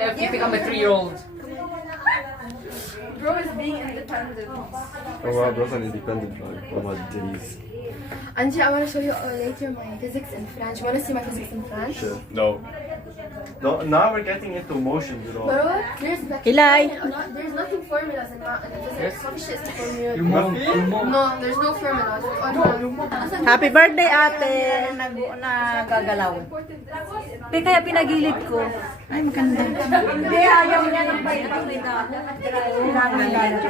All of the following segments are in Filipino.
If you become a 3-year-old. Bro is being independent. Oh wow, bro's an independent man. Oh my days. Angie, I want to show you later my physics in French. You want to see my physics in French? Sure. No. No, now we're getting into motion, you know. Bro, there's like Hilay. there's nothing formulas in physics. Some shit is formula. No, there's no formulas. Happy birthday, ate! Nagagalaw. Kaya pinagilid ko. Ay, maganda. Hindi, ayaw niya ng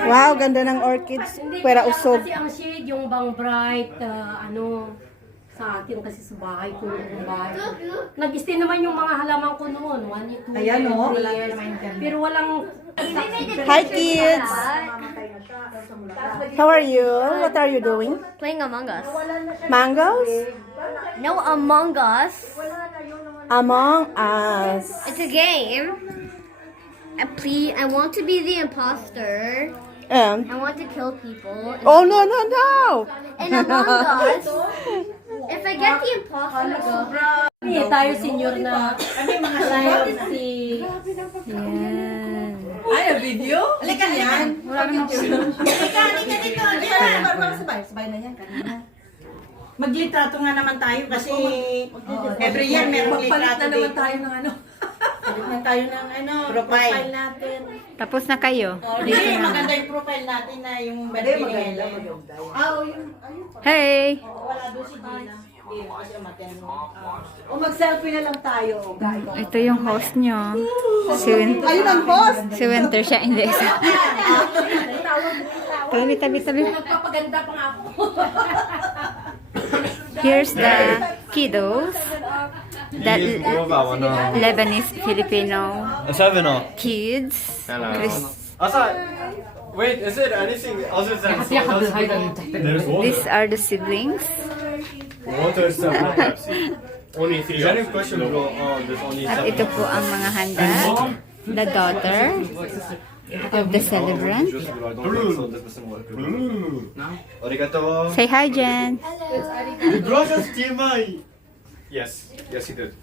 wow, ganda ng orchids. Pwera usog. Kasi ang shade, yung bang bright, sa atin kasi sa bahay ko yung bahay. Nag-stay naman yung mga halaman ko noon. 1, 2, Ayan, 3 years. Pero walang... Hi, kids! How are you? What are you doing? Playing Among Us. Mangoes? No, Among Us. Among Us. It's a game. I want to be the imposter. I want to kill people. Oh, no, no, no! And Among Us, if I get the imposter, Hindi tayo senior na. Kami mga si... Ay, a video? Halika yan. Wala naman po. Halika dito. Sabay na yan kanina. Maglitrato nga naman tayo kasi every year merong litrato dito. naman tayo ng ano. Palit na tayo ng profile natin. Tapos na kayo. Hindi, maganda yung profile natin na yung birthday ni Helen. Hey! Wala doon si Dina. Hindi kasi umaten mo. O mag-selfie na lang tayo. Ito yung host nyo. Ayun ang host! Si Winter siya, hindi isa. Tabi. Nagpapaganda pa nga ako. Here's the kiddos. The Lebanese Filipino kids. Wait, is it anything other than These are the siblings. water, 7, Pepsi? Only 3. Is any question, bro? There's only 7. At ito po ang mga handa. The daughter of the celebrant. Arigato. Say hi, Jen. You brought us TMI. Yes, he did.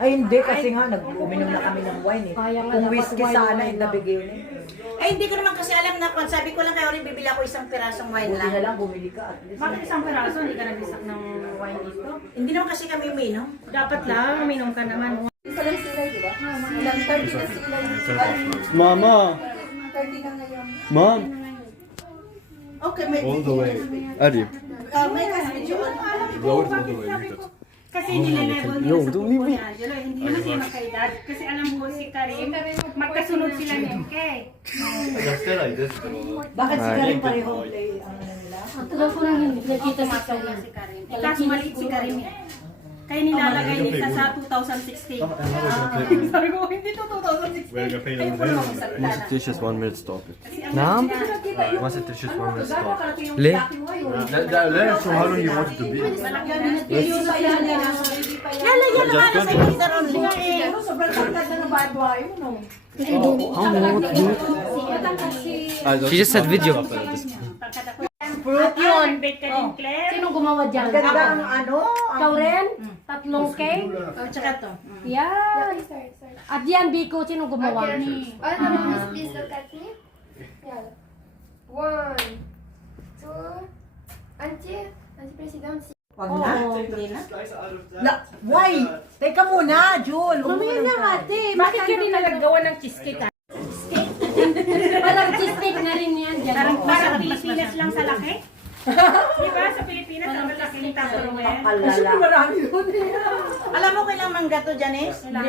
Ay, hindi kasi nga, nag-uminom na kami ng wine eh. Kung whiskey sana in the beginning. Ay, hindi ko naman kasi alam na kung sabi ko lang kayo rin bibili ako isang pirasong wine Buti na lang. lang, bumili ka at least. Bakit isang peraso, hindi ka nag-isak ng wine dito? Hindi naman kasi kami uminom. Dapat lang, uminom ka naman. Isa lang sila, di ba? Ilang 30 na sila. Mama. 30 na ngayon. Mom. Okay, may All the way. Adi. may kasi medyo Blow it all the way. Kasi nilelevel nila sa grupo niya, hindi naman sila magkaedad. Kasi alam mo si Karim, magkasunod sila ni MK. Just like this, bro. Bakit si Karim pareho play ang ano nila? Ang tagal ko lang hindi nakita si Karim. Si Karim. Kaso maliit si Karim eh. Kaya nilalagay nila sa 2016. Sabi ko, hindi to 2016. We're gonna pay them Once it teaches 1 minute, stop it. Nam? Once it teaches 1 minute, stop it. Le? Let us know how long you want it to be. lalagyan naman na sa user only. Sobrang tagtag na ng bad-boy mo, no? She just said video. Fruit yun. Bake ka din, Claire. Sinong gumawa dyan? Ganda ang ano? Ikaw rin? Tatlong cake? Tsaka to. Yan. At yan, Biko, sinong gumawa? Ano naman, Miss, please look at me. Yeah. 1, 2, Auntie President. Wag na. Hindi na. Why? Teka muna, June. Mamaya na ate. Bakit ka din nalagawa ng cheesecake? Parang cheesecake na rin yan dyan. Parang Pilipinas lang sa laki? Diba sa Pilipinas ang malaki ng Tupperware? Kasi marami doon eh. Alam mo kailang mangga to, Janice? 5.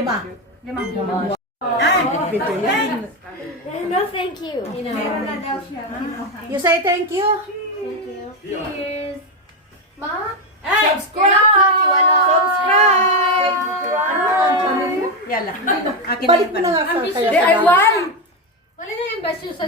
Video yan. no, thank you. You say thank you? Cheers. Ma? Subscribe! Subscribe! Ano ang channel mo? Yala. Akin na Balik yung mo na nga sa Ambitious kaya. ay why? Wala na yung basyo sa